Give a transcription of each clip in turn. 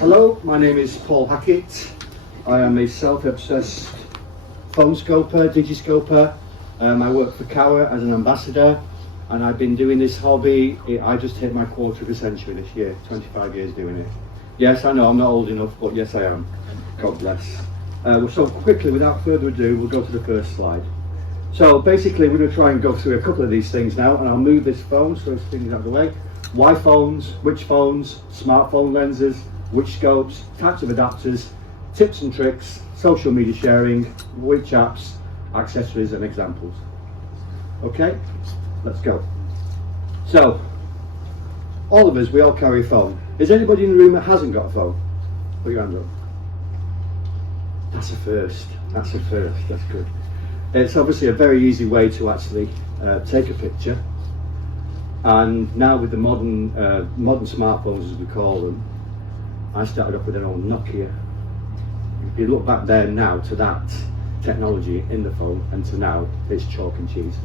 Hello, my name is Paul Hackett. I am a self-obsessed phone scoper, Digiscoper. I work for Kowa as an ambassador, and I've been doing this hobby. I just hit my quarter of a century this year, 25 years doing it. Yes, I know I'm not old enough, but yes I am. God bless. So quickly, without further ado, we'll go to the first slide. So basically we're going to try and go through a couple of these things now, and I'll move this phone so it's things out of the way. Why phones, which phones, smartphone lenses, which scopes, types of adapters, tips and tricks, social media sharing, which apps, accessories and examples. Okay, let's go. So, all of us, we all carry a phone. Is anybody in the room that hasn't got a phone? Put your hand up. That's a first, that's good. It's obviously a very easy way to actually take a picture. And now with the modern smartphones, as we call them, I started off with an old Nokia. If you look back there now to that technology in the phone and to now, it's chalk and cheese.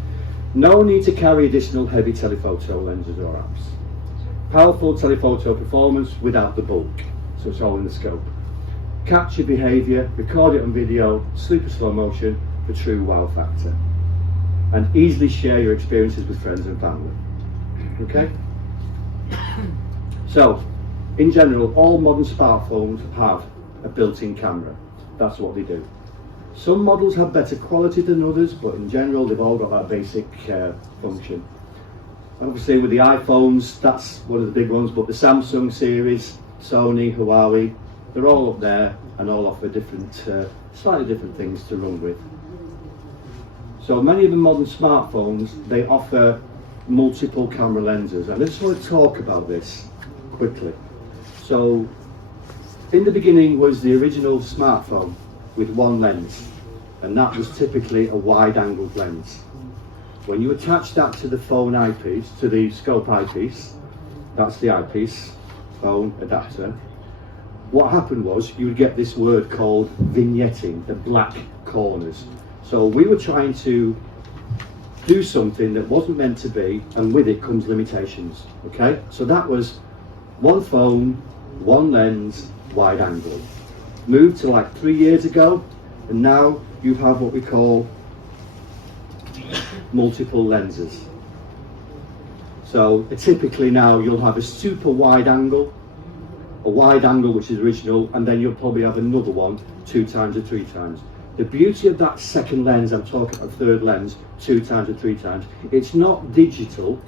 No need to carry additional heavy telephoto lenses or apps. Powerful telephoto performance without the bulk, so it's all in the scope. Capture behaviour, record it on video, super slow motion for true wow factor. And easily share your experiences with friends and family. Okay? So, in general, all modern smartphones have a built-in camera. That's what they do. Some models have better quality than others, but in general, they've all got that basic function. Obviously, with the iPhones, that's one of the big ones, but the Samsung series, Sony, Huawei, they're all up there and all offer different, slightly different things to run with. So many of the modern smartphones, they offer multiple camera lenses, and I just want to talk about this quickly. So in the beginning was the original smartphone with one lens, and that was typically a wide angle lens. When you attach that to the phone eyepiece, to the scope eyepiece, that's the eyepiece, phone adapter, what happened was you would get this word called vignetting, the black corners. So we were trying to do something that wasn't meant to be, and with it comes limitations. Okay, so that was one phone, one lens, wide angle. Moved to like 3 years ago, and now you have what we call multiple lenses. So typically now you'll have a super wide angle, a wide angle which is original, and then you'll probably have another one 2 times or 3 times. The beauty of that second lens, I'm talking about third lens, 2 times or 3 times, it's not digital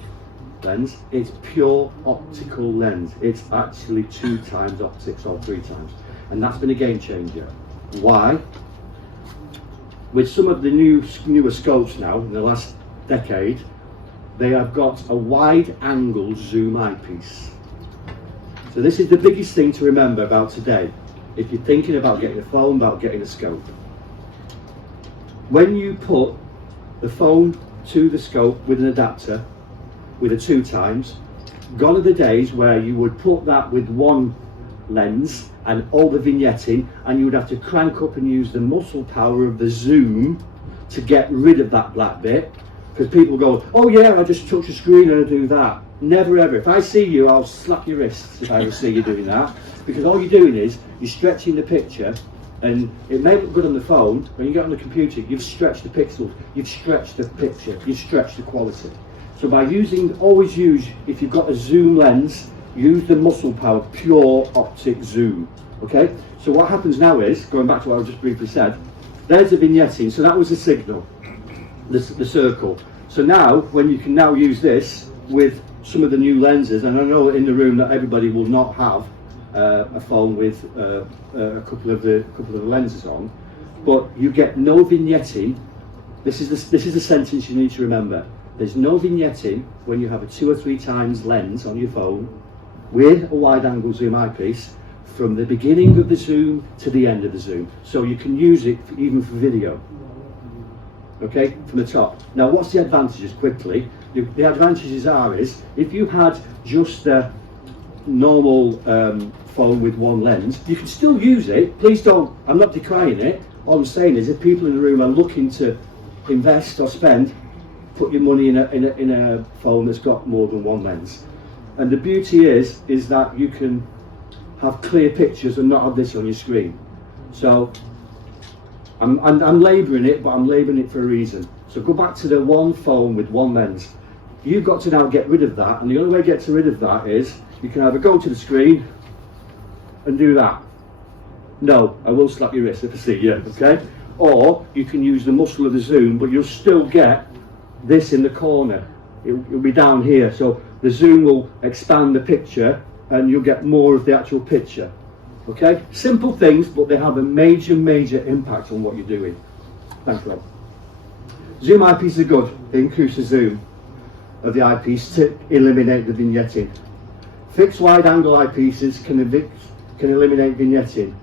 lens, it's pure optical lens. It's actually 2 times optics or 3 times. And that's been a game changer. Why? With some of the newer scopes now, in the last decade, they have got a wide angle zoom eyepiece. So this is the biggest thing to remember about today, if you're thinking about getting a phone, about getting a scope. When you put the phone to the scope with an adapter, with a 2 times, gone are the days where you would put that with one lens and all the vignetting, and you would have to crank up and use the muscle power of the zoom to get rid of that black bit, because people go, oh yeah, I just touch the screen and I do that. Never ever. If I see you, I'll slap your wrists if I ever see you doing that, because all you're doing is you're stretching the picture. And it may look good on the phone, when you get on the computer, you've stretched the pixels, you've stretched the picture, you've stretched the quality. So by always use, if you've got a zoom lens, use the muscle power, pure optic zoom, okay? So what happens now is, going back to what I just briefly said, there's the vignetting, so that was the signal, the circle. So now, when you can now use this with some of the new lenses, and I know in the room that everybody will not have a phone with a couple of the lenses on, but you get no vignetting. This is the sentence you need to remember. There's no vignetting when you have a 2 or 3 times lens on your phone with a wide angle zoom eyepiece from the beginning of the zoom to the end of the zoom. So you can use it even for video. Okay, from the top. Now what's the advantages quickly? The advantages is if you had just a normal phone with one lens, you can still use it. Please don't, I'm not decrying it. All I'm saying is if people in the room are looking to invest or spend, put your money in a phone that's got more than one lens. And the beauty is that you can have clear pictures and not have this on your screen. So I'm labouring it, but I'm labouring it for a reason. So go back to the one phone with one lens. You've got to now get rid of that, and the only way to get rid of that is you can either go to the screen and do that. No, I will slap your wrist if I see you, okay? Or you can use the muscle of the zoom, but you'll still get this in the corner. It'll be down here, so the zoom will expand the picture and you'll get more of the actual picture. Okay? Simple things, but they have a major impact on what you're doing. Thanks, Rob. Zoom eyepieces are good. They increase the zoom of the eyepiece to eliminate the vignetting. Fixed wide angle eyepieces can eliminate vignetting.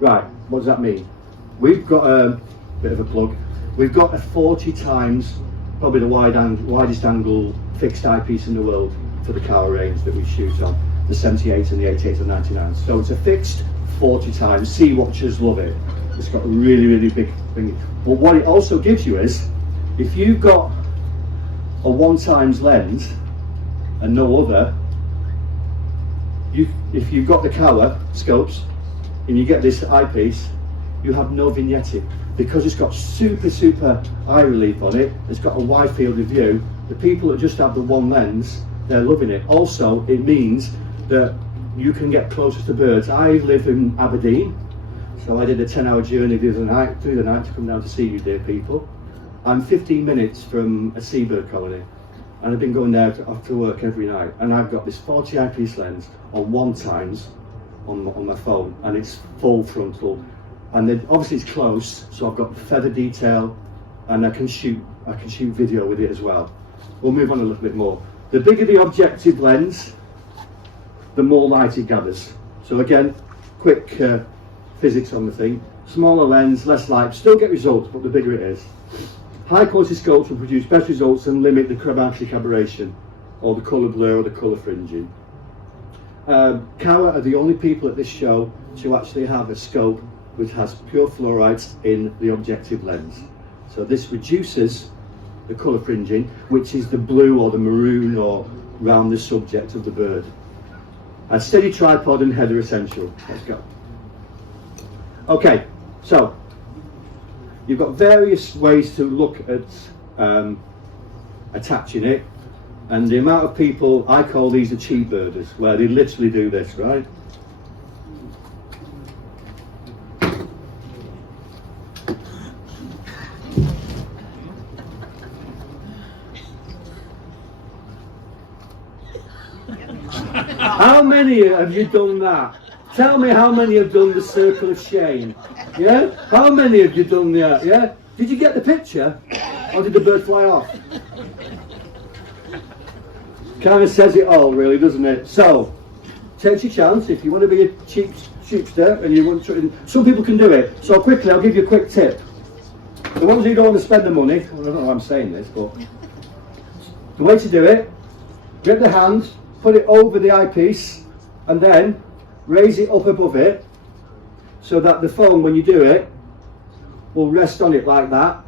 Right, what does that mean? We've got a bit of a plug. We've got a 40 times, probably the widest angle fixed eyepiece in the world for the Kowa range that we shoot on, the 78 and the 88 and 99. So it's a fixed 40 times. Sea watchers love it. It's got a really big thing. But what it also gives you is, if you've got a 1 times lens and no other, if you've got the Kowa scopes and you get this eyepiece, you have no vignetting. Because it's got super eye relief on it, it's got a wide field of view, the people that just have the one lens, they're loving it. Also, it means that you can get closer to birds. I live in Aberdeen, so I did a 10-hour journey through the night to come down to see you dear people. I'm 15 minutes from a seabird colony, and I've been going there after work every night, and I've got this 40 eyepiece lens on 1 times on my phone, and it's full frontal, and then obviously it's close, so I've got feather detail, and I can shoot video with it as well. We'll move on a little bit more. The bigger the objective lens, the more light it gathers. So again, quick physics on the thing. Smaller lens, less light, still get results, but the bigger it is. High quality scopes will produce better results and limit the chromatic aberration, or the colour blur, or the colour fringing. Kowa are the only people at this show to actually have a scope which has pure fluorides in the objective lens. So this reduces the colour fringing, which is the blue or the maroon or round the subject of the bird. A steady tripod and header essential. Let's go. Okay, so you've got various ways to look at attaching it, and the amount of people, I call these the cheap birders, where they literally do this, right? How many have you done that? Tell me how many have done the circle of shame? Yeah? How many have you done that? Yeah? Did you get the picture? Or did the bird fly off? Kind of says it all, really, doesn't it? So, take your chance. If you want to be a cheapster and you want to, some people can do it. So quickly, I'll give you a quick tip. The ones who don't want to spend the money, I don't know why I'm saying this, but the way to do it, get the hand, put it over the eyepiece, and then raise it up above it, so that the phone, when you do it, will rest on it like that.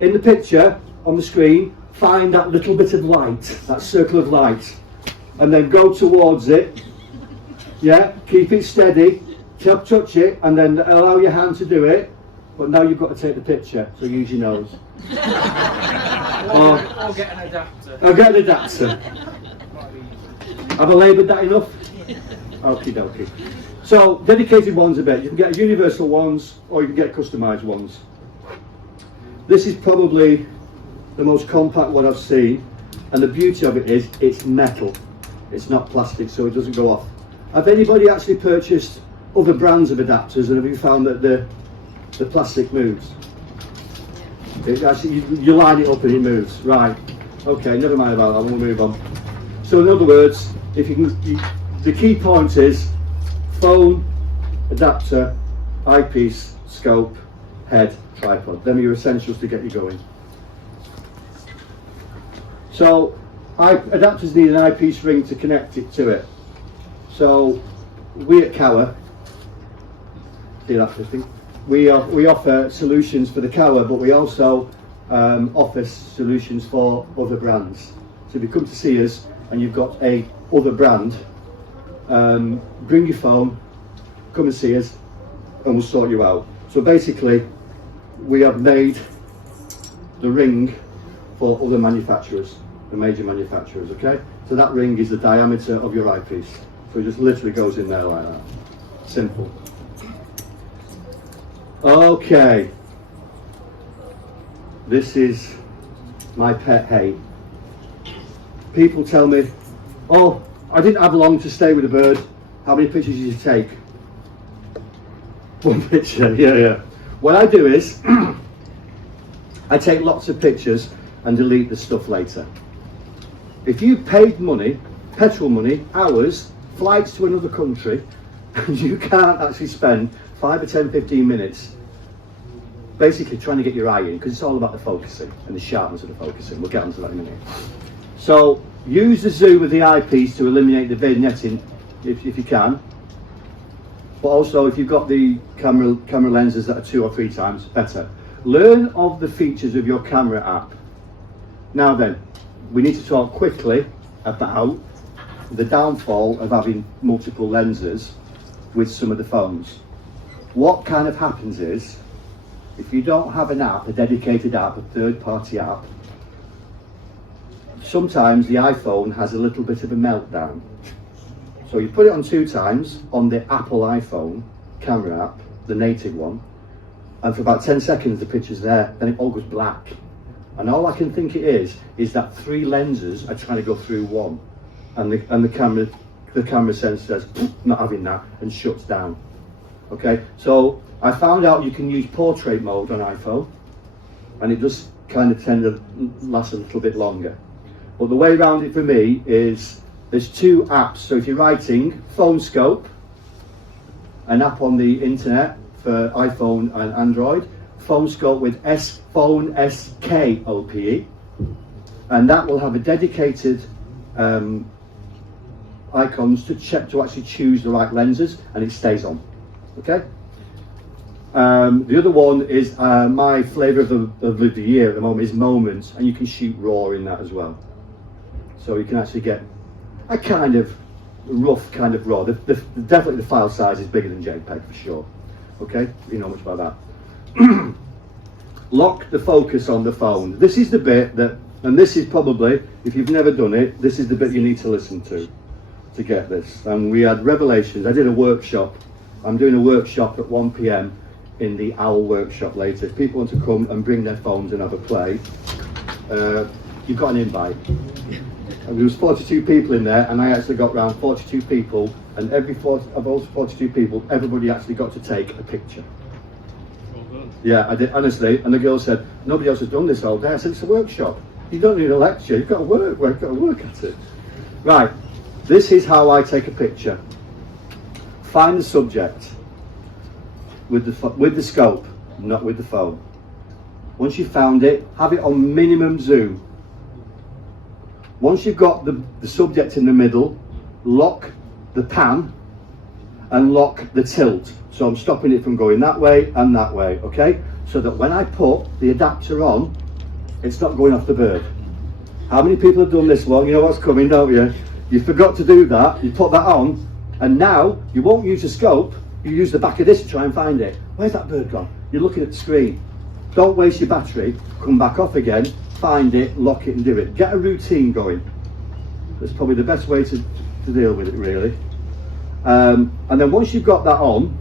In the picture, on the screen, find that little bit of light, that circle of light, and then go towards it. Yeah, keep it steady, touch it, and then allow your hand to do it. But now you've got to take the picture, so use your nose. or get an adapter. Or get an adapter. Have I laboured that enough? Okie dokie. So, dedicated ones a bit. You can get universal ones, or you can get customised ones. This is probably the most compact one I've seen, and the beauty of it is it's metal. It's not plastic, so it doesn't go off. Have anybody actually purchased other brands of adapters, and have you found that the plastic moves? It actually, you line it up and it moves. Right. Okay, never mind about that. We'll move on. So in other words, if you can, the key point is phone, adapter, eyepiece, scope, head, tripod. Them are your essentials to get you going. So adapters need an eyepiece ring to connect it to it. So we at Kowa, see that thing? We offer solutions for the Kowa, but we also offer solutions for other brands. So if you come to see us and you've got a other brand, bring your phone, come and see us, and we'll sort you out. So basically, we have made the ring for other manufacturers, the major manufacturers, okay? So that ring is the diameter of your eyepiece. So it just literally goes in there like that. Simple. Okay. This is my pet hate. People tell me, oh, I didn't have long to stay with the bird. How many pictures did you take? One picture, yeah. What I do is, I take lots of pictures and delete the stuff later. If you paid money, petrol money, hours, flights to another country, and you can't actually spend 5 or 10, 15 minutes basically trying to get your eye in, because it's all about the focusing and the sharpness of the focusing. We'll get onto that in a minute. So use the zoom of the eyepiece to eliminate the vignetting if you can. But also if you've got the camera lenses that are 2 or 3 times, better. Learn of the features of your camera app. Now then, we need to talk quickly about the downfall of having multiple lenses with some of the phones. What kind of happens is, if you don't have an app, a dedicated app, a third-party app, sometimes the iPhone has a little bit of a meltdown. So you put it on 2 times on the Apple iPhone camera app, the native one, and for about 10 seconds the picture's there, then it all goes black. And all I can think it is that 3 lenses are trying to go through one, and the camera sensor says, not having that, and shuts down. Okay, so I found out you can use portrait mode on iPhone, and it does kind of tend to last a little bit longer. But the way around it for me is, there's 2 apps. So if you're writing, Phone Scope, an app on the internet for iPhone and Android, Phone Scope with Phone SKOPE, and that will have a dedicated icons to actually choose the right lenses, and it stays on. Okay. The other one is my flavour of the year at the moment is Moments, and you can shoot RAW in that as well. So you can actually get a kind of rough kind of RAW. Definitely the file size is bigger than JPEG for sure. Okay, you know much about that. Lock the focus on the phone. This is the bit that, and this is probably, if you've never done it, this is the bit you need to listen to get this. And we had revelations. I did a workshop. I'm doing a workshop at 1 p.m. in the Owl workshop later. If people want to come and bring their phones and have a play, you've got an invite. And there was 42 people in there, and I actually got around 42 people, and of those 42 people, everybody actually got to take a picture. Well done. Yeah, I did, honestly. And the girl said, nobody else has done this all day. I said, it's a workshop. You don't need a lecture. You've got to work at it. Right. This is how I take a picture. Find the subject with the scope, not with the phone. Once you've found it, have it on minimum zoom. Once you've got the subject in the middle, lock the pan and lock the tilt. So I'm stopping it from going that way and that way, okay? So that when I put the adapter on, it's not going off the bird. How many people have done this one? You know what's coming, don't you? You forgot to do that, you put that on, and now you won't use a scope, you use the back of this to try and find it. Where's that bird gone? You're looking at the screen. Don't waste your battery, come back off again, find it, lock it and do it. Get a routine going. That's probably the best way to deal with it, really. And then once you've got that on,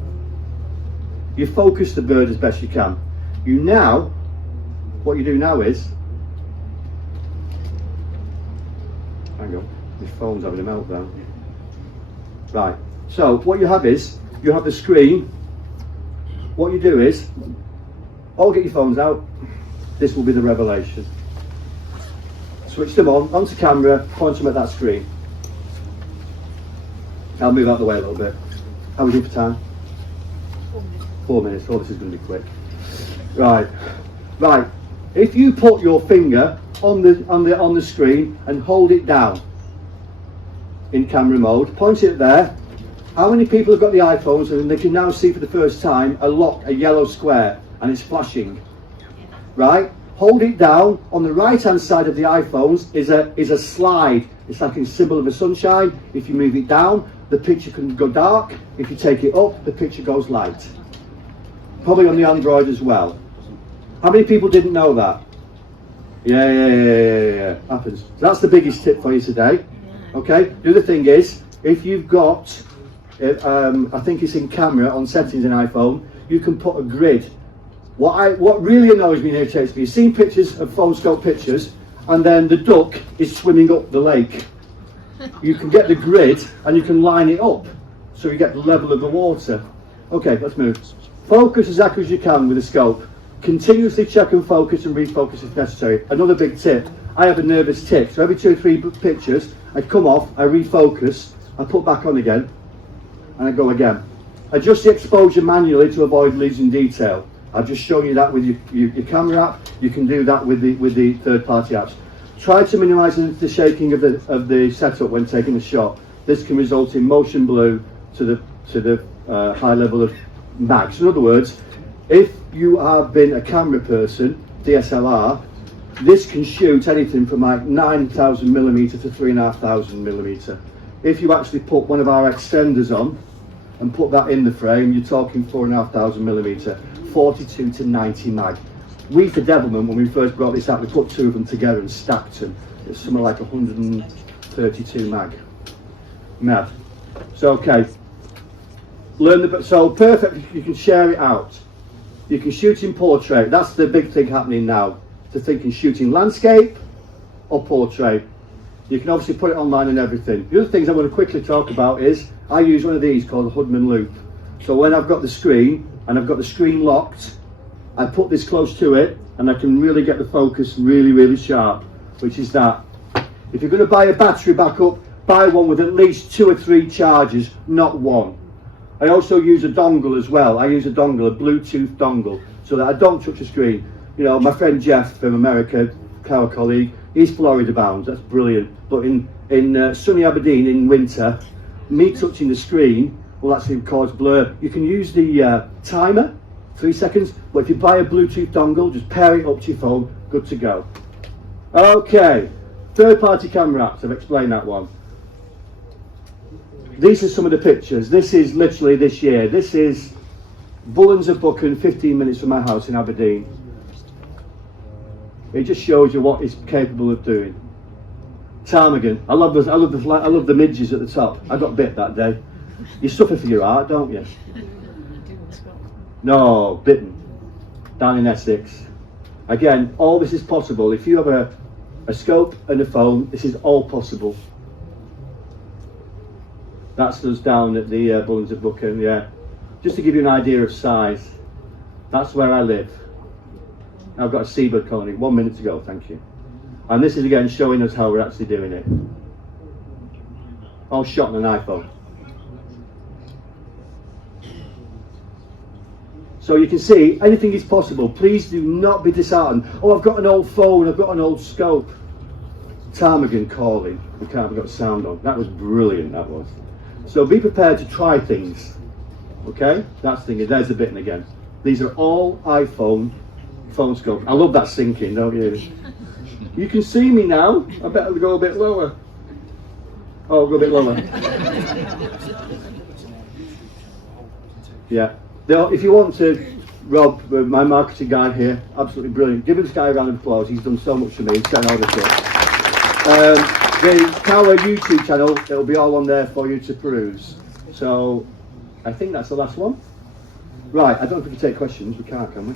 you focus the bird as best you can. What you do now is, hang on, my phone's having a meltdown. Right, so what you have is, you have the screen. What you do is, all get your phones out. This will be the revelation. Switch them on, onto camera, point them at that screen. I'll move out the way a little bit. How are we doing for time? 4 minutes. Oh, this is going to be quick. Right. If you put your finger on the screen and hold it down in camera mode, point it there. How many people have got the iPhones and they can now see for the first time a yellow square and it's flashing? Right? Hold it down. On the right hand side of the iPhones is a slide. It's like a symbol of a sunshine. If you move it down, the picture can go dark. If you take it up, the picture goes light. Probably on the Android as well. How many people didn't know that? Yeah. Happens. So that's the biggest tip for you today. Okay. The other thing is, if you've got, I think it's in camera on settings in iPhone, you can put a grid. What really annoys me and irritates me, you've seen pictures of phone scope pictures, and then the duck is swimming up the lake. You can get the grid and you can line it up so you get the level of the water. Okay, let's move. Focus as accurate as you can with the scope. Continuously check and focus and refocus if necessary. Another big tip, I have a nervous tick, so every 2 or 3 pictures, I come off, I refocus, I put back on again, and I go again. Adjust the exposure manually to avoid losing detail. I've just shown you that with your camera app. You can do that with the third-party apps. Try to minimise the shaking of the setup when taking a shot. This can result in motion blur to the high level of mags. In other words, if you have been a camera person, DSLR, this can shoot anything from like 9,000mm to 3,500mm. If you actually put one of our extenders on and put that in the frame, you're talking 4,500mm, 42 to 90 mag. We for Devilman, when we first brought this out, we put 2 of them together and stacked them. It's something like 132 mag. So okay, so perfect. You can share it out. You can shoot in portrait. That's the big thing happening now. To think in shooting landscape or portrait. You can obviously put it online and everything. The other things I want to quickly talk about is I use one of these called the Hoodman Loop. So when I've got the screen and I've got the screen locked, I put this close to it and I can really get the focus really sharp, which is that. If you're going to buy a battery backup, buy one with at least 2 or 3 charges, not one. I also use a dongle as well. I use a dongle, a Bluetooth dongle, so that I don't touch the screen. You know, my friend Jeff from America, Kowa colleague, he's Florida bound, that's brilliant. But in sunny Aberdeen in winter, me touching the screen will actually cause blur. You can use the timer, 3 seconds, but if you buy a Bluetooth dongle, just pair it up to your phone, good to go. Okay, third-party camera apps, I've explained that one. These are some of the pictures. This is literally this year. This is Bullens of Buchan, 15 minutes from my house in Aberdeen. It just shows you what it's capable of doing. Ptarmigan. I love the midges at the top. I got bit that day. You suffer for your art, don't you? No, bitten. Down in Essex. Again, all this is possible. If you have a scope and a phone, this is all possible. That's us down at the Bullens of Buchan, yeah. Just to give you an idea of size, that's where I live. I've got a seabird colony, 1 minute to go, thank you. And this is again showing us how we're actually doing it. All shot on an iPhone. So you can see, anything is possible. Please do not be disheartened. Oh, I've got an old phone, I've got an old scope. Ptarmigan calling, we can't have got sound on. That was brilliant, that was. So be prepared to try things, okay? That's the thing, there's the button again. These are all iPhone phone scope. I love that syncing, don't you? You can see me now. I better go a bit lower. Oh, go a bit lower. Yeah. If you want to, Rob, my marketing guy here, absolutely brilliant. Give this guy a round of applause. He's done so much for me, setting all this up. The Kowa YouTube channel, it'll be all on there for you to peruse. So, I think that's the last one. Right, I don't know if we can take questions. We can't, can we?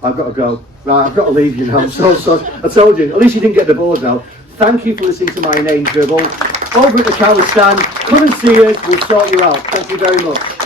I've got to go. Right, I've got to leave you now. I'm so sorry. I told you. At least you didn't get the board now. Thank you for listening to my name dribble. Over at the Kowa stand. Come and see us. We'll sort you out. Thank you very much.